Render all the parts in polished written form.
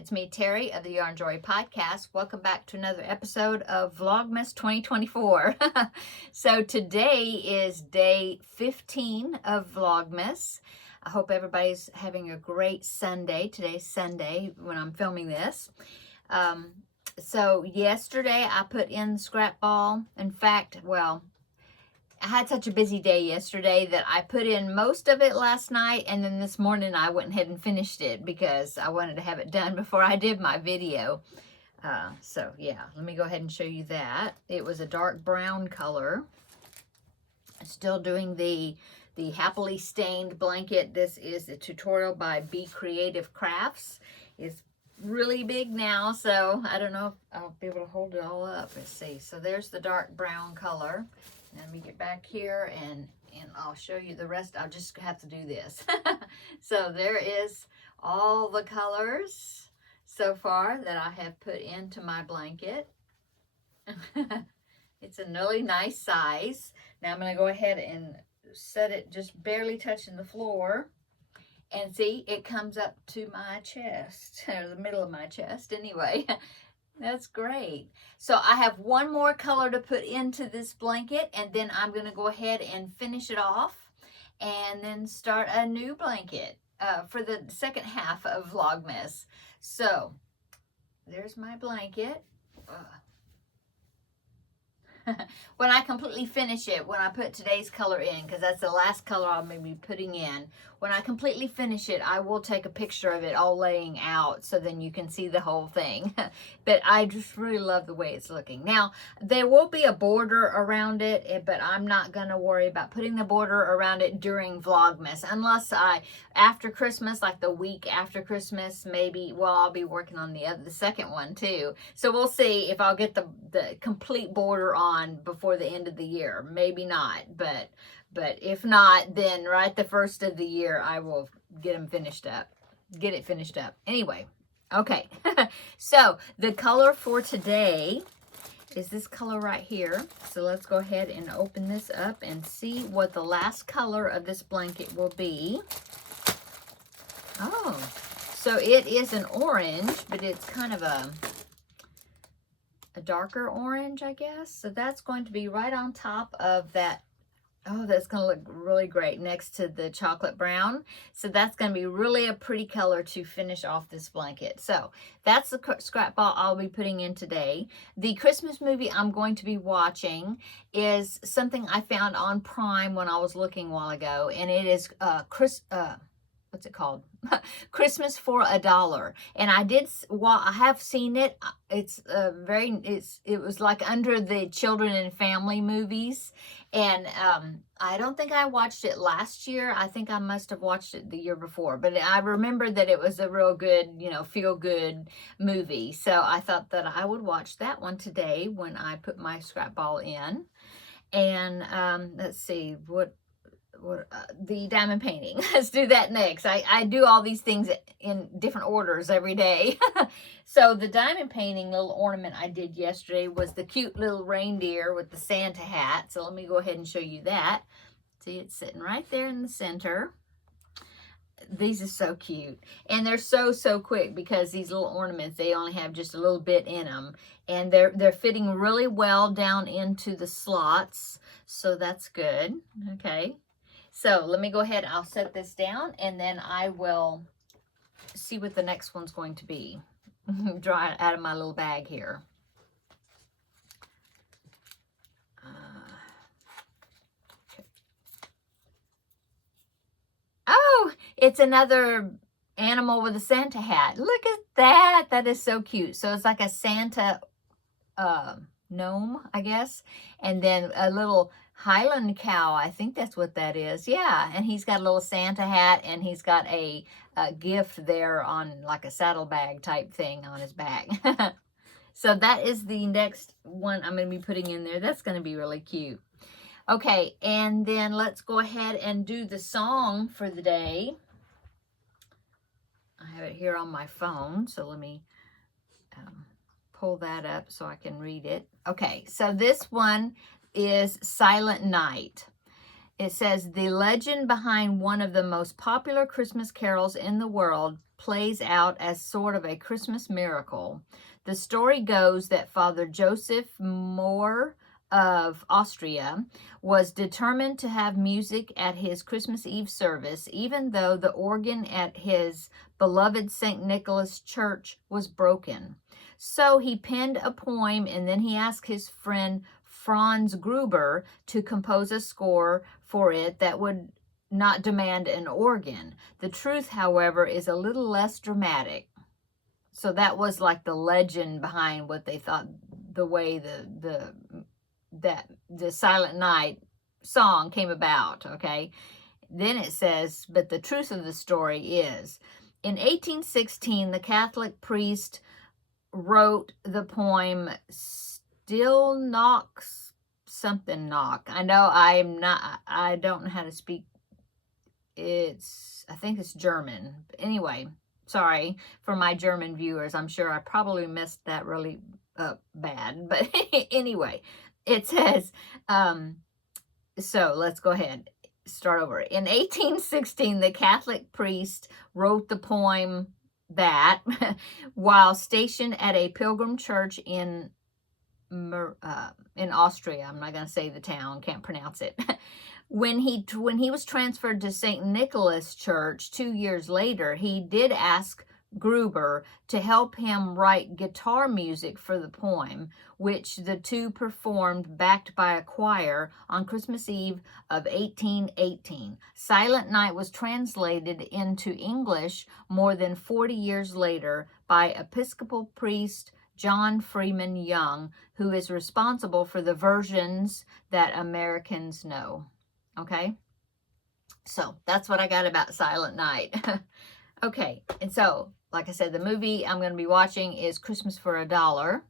It's me, Terry of the Yarn Joy Podcast. Welcome back to another episode of Vlogmas 2024. So today is day 15 of Vlogmas. I hope everybody's having a great Sunday. Today's Sunday when I'm filming this. So yesterday I put in the scrap ball. In fact, well, I had such a busy day yesterday that I put in most of it last night, and then this morning I went ahead and finished it because I wanted to have it done before I did my video. So yeah, let me go ahead and show you that. It was a dark brown color. Still doing the happily stained blanket. This is a tutorial by Be Creative Crafts. It's really big now, so I don't know if I'll be able to hold it all up. Let's see. So there's the dark brown color. Let me get back here and I'll show you the rest. I'll just have to do this. So there is all the colors so far that I have put into my blanket. It's a really nice size. Now I'm going to go ahead and set it just barely touching the floor. And see, it comes up to my chest, or the middle of my chest anyway. That's great. So I have one more color to put into this blanket, and then I'm going to go ahead and finish it off and then start a new blanket for the second half of Vlogmas. So there's my blanket. When I completely finish it, when I put today's color in, because that's the last color I'm going to be putting in, when I completely finish it, I will take a picture of it all laying out so then you can see the whole thing. But I just really love the way it's looking. Now, there will be a border around it, but I'm not going to worry about putting the border around it during Vlogmas, unless after Christmas, like the week after Christmas, maybe, well, I'll be working on the second one too. So we'll see if I'll get the complete border on before the end of the year. Maybe not, but if not, then right the first of the year I will get it finished up. Anyway, okay. So the color for today is this color right here. So let's go ahead and open this up and see what the last color of this blanket will be. Oh, so it is an orange, but it's kind of a darker orange, I guess. So that's going to be right on top of that. Oh, that's going to look really great next to the chocolate brown. So that's going to be really a pretty color to finish off this blanket. So that's the scrap ball I'll be putting in today. The Christmas movie I'm going to be watching is something I found on Prime when I was looking a while ago. And it is what's it called? Christmas for $1. And I have seen it. It's it was like under the children and family movies. And I don't think I watched it last year. I think I must have watched it the year before. But I remember that it was a real good, feel good movie. So I thought that I would watch that one today when I put my scrap ball in. And let's see, the diamond painting. Let's do that next. I do all these things in different orders every day. So the diamond painting little ornament I did yesterday was the cute little reindeer with the Santa hat. So let me go ahead and show you that. See, it's sitting right there in the center. These are so cute. And they're so quick because these little ornaments, they only have just a little bit in them. And they're fitting really well down into the slots. So that's good. Okay. So let me go ahead. I'll set this down and then I will see what the next one's going to be. Draw it out of my little bag here. Okay. Oh, it's another animal with a Santa hat. Look at that. That is so cute. So it's like a Santa gnome, I guess. And then a little Highland cow, I think that's what that is. Yeah, and he's got a little Santa hat, and he's got a gift there on like a saddlebag type thing on his back. So that is the next one I'm going to be putting in there. That's going to be really cute. Okay, and then let's go ahead and do the song for the day. I have it here on my phone, so let me pull that up so I can read it. Okay, so this one is Silent Night. It says, the legend behind one of the most popular Christmas carols in the world plays out as sort of a Christmas miracle. The story goes that Father Joseph Mohr of Austria was determined to have music at his Christmas Eve service, even though the organ at his beloved St. Nicholas Church was broken. So he penned a poem, and then he asked his friend Franz Gruber to compose a score for it that would not demand an organ. The truth, however, is a little less dramatic. So that was like the legend behind what they thought, the way the Silent Night song came about, okay? Then it says, but the truth of the story is, in 1816, the Catholic priest wrote the poem Still Knocks Something Knock. I know I don't know how to speak. I think it's German. Anyway, sorry for my German viewers. I'm sure I probably messed that really up bad. But anyway, it says, so let's go ahead, start over. In 1816, the Catholic priest wrote the poem that while stationed at a pilgrim church in Austria. I'm not going to say the town, can't pronounce it. When he was transferred to St. Nicholas Church 2 years later, he did ask Gruber to help him write guitar music for the poem, which the two performed backed by a choir on Christmas Eve of 1818. Silent Night was translated into English more than 40 years later by Episcopal priest John Freeman Young, who is responsible for the versions that Americans know. Okay, so that's what I got about Silent Night. Okay, and so, like I said, the movie I'm going to be watching is Christmas for $1.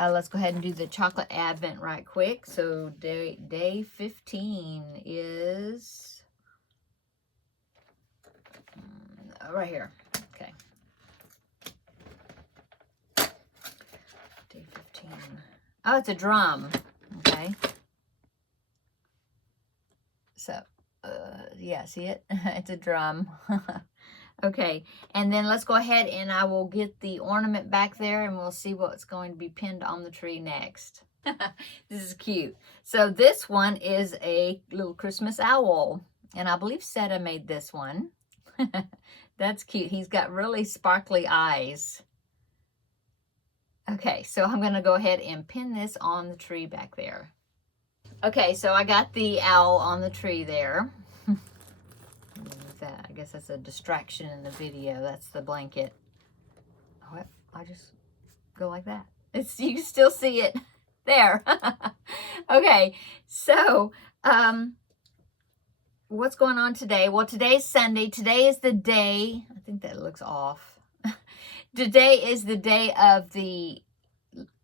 Let's go ahead and do the chocolate advent right quick. So day 15 is right here. Okay. Day 15. Oh, it's a drum. Okay. So, yeah, see it? It's a drum. Okay, and then let's go ahead and I will get the ornament back there and we'll see what's going to be pinned on the tree next. This is cute. So this one is a little Christmas owl, and I believe Seta made this one. That's cute. He's got really sparkly eyes. Okay, so I'm going to go ahead and pin this on the tree back there. Okay, so I got the owl on the tree there. I guess that's a distraction in the video. That's the blanket. Oh, I just go like that. You can still see it there. Okay, so what's going on today? Well, today's Sunday. Today is the day. I think that looks off. Today is the day of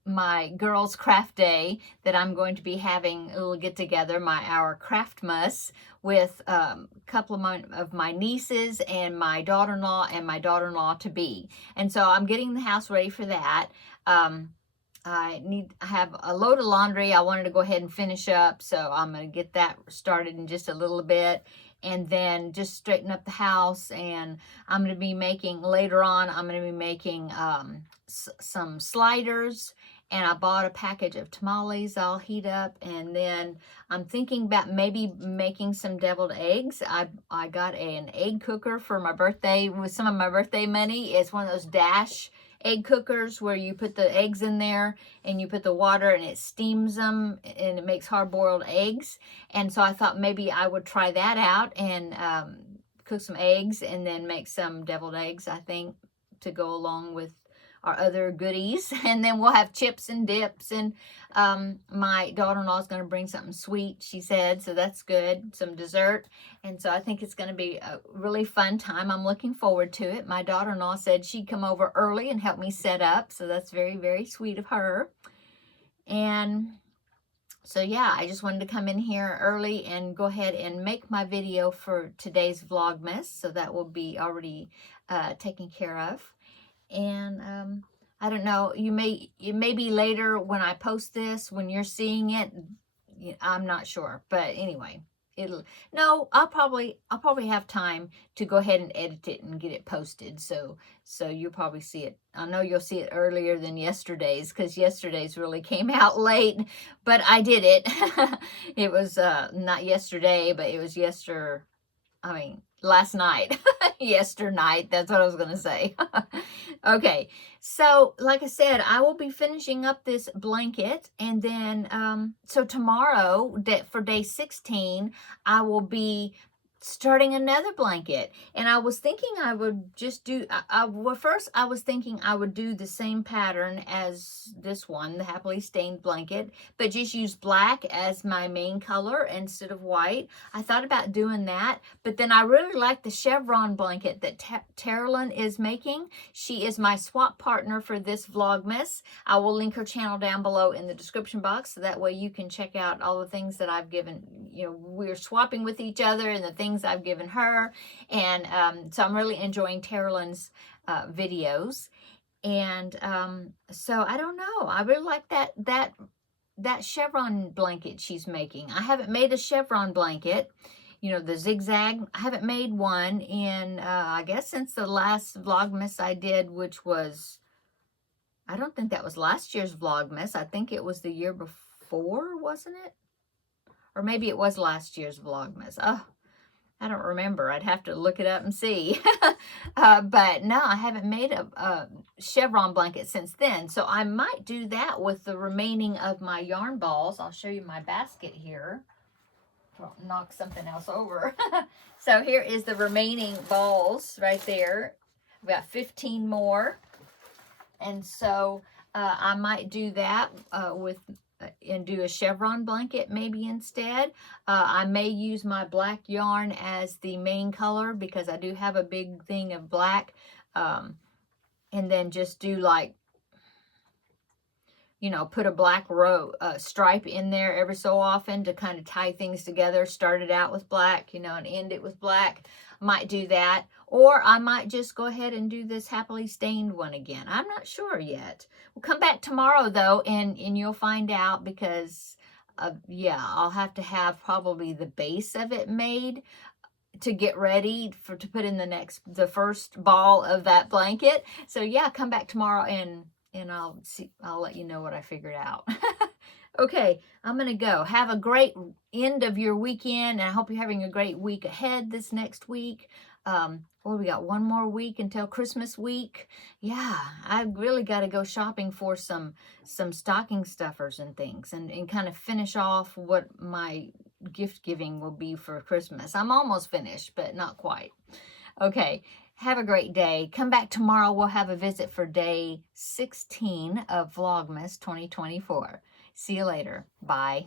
my girls' craft day that I'm going to be having a little get together, our Craftmas, with a couple of my nieces and my daughter-in-law and my daughter-in-law to be. And so I'm getting the house ready for that. I have a load of laundry I wanted to go ahead and finish up, so I'm going to get that started in just a little bit. And then just straighten up the house, and I'm going to be making, later on, I'm going to be making some sliders. And I bought a package of tamales I'll heat up. And then I'm thinking about maybe making some deviled eggs. I got an egg cooker for my birthday with some of my birthday money. It's one of those Dash egg cookers where you put the eggs in there and you put the water and it steams them and it makes hard-boiled eggs. And so I thought maybe I would try that out and cook some eggs and then make some deviled eggs, I think, to go along with our other goodies. And then we'll have chips and dips, and my daughter-in-law is going to bring something sweet, she said, so that's good, some dessert. And so I think it's going to be a really fun time. I'm looking forward to it. My daughter-in-law said she'd come over early and help me set up, so that's very, very sweet of her. And so yeah, I just wanted to come in here early and go ahead and make my video for today's Vlogmas, so that will be already taken care of. And I don't know, it may be later when I post this, when you're seeing it, I'm not sure. But anyway, no, I'll probably have time to go ahead and edit it and get it posted. So you'll probably see it. I know you'll see it earlier than yesterday's, because yesterday's really came out late, but I did it. It was not yesterday, but it was last night. Yesternight, that's what I was going to say. Okay, so like I said, I will be finishing up this blanket, and then, so tomorrow, for day 16, I will be starting another blanket. And I was thinking I would just do, well, first I was thinking I would do the same pattern as this one, the Happily Stained blanket, but just use black as my main color instead of white. I thought about doing that, but then I really like the chevron blanket that Terri is making. She is my swap partner for this Vlogmas. I will link her channel down below in the description box, so that way you can check out all the things that I've given. You know, we're swapping with each other and the things I've given her, and so I'm really enjoying Terri's videos. And so I don't know, I really like that chevron blanket she's making. I haven't made a chevron blanket, you know, the zigzag. I haven't made one in I guess since the last Vlogmas I did, which was, I don't think that was last year's Vlogmas. I think it was the year before, wasn't it? Or maybe it was last year's Vlogmas. Oh, I don't remember. I'd have to look it up and see. But no, I haven't made a chevron blanket since then. So I might do that with the remaining of my yarn balls. I'll show you my basket here. Don't knock something else over. So here is the remaining balls right there. I've got 15 more. And so I might do that and do a chevron blanket maybe instead. I may use my black yarn as the main color, because I do have a big thing of black, and then just do, like, you know, put a black stripe in there every so often to kind of tie things together. Start it out with black, you know, and end it with black. Might do that. Or I might just go ahead and do this Happily Stained one again. I'm not sure yet. We'll come back tomorrow, though, and you'll find out, because, yeah, I'll have to have probably the base of it made to get ready to put in the first ball of that blanket. So, yeah, come back tomorrow and I'll let you know what I figured out. Okay, I'm going to go. Have a great end of your weekend, and I hope you're having a great week ahead this next week. Well, we got one more week until Christmas week. Yeah, I really got to go shopping for some stocking stuffers and things, and kind of finish off what my gift giving will be for Christmas. I'm almost finished, but not quite. Okay, have a great day. Come back tomorrow. We'll have a visit for day 16 of Vlogmas 2024. See you later. Bye.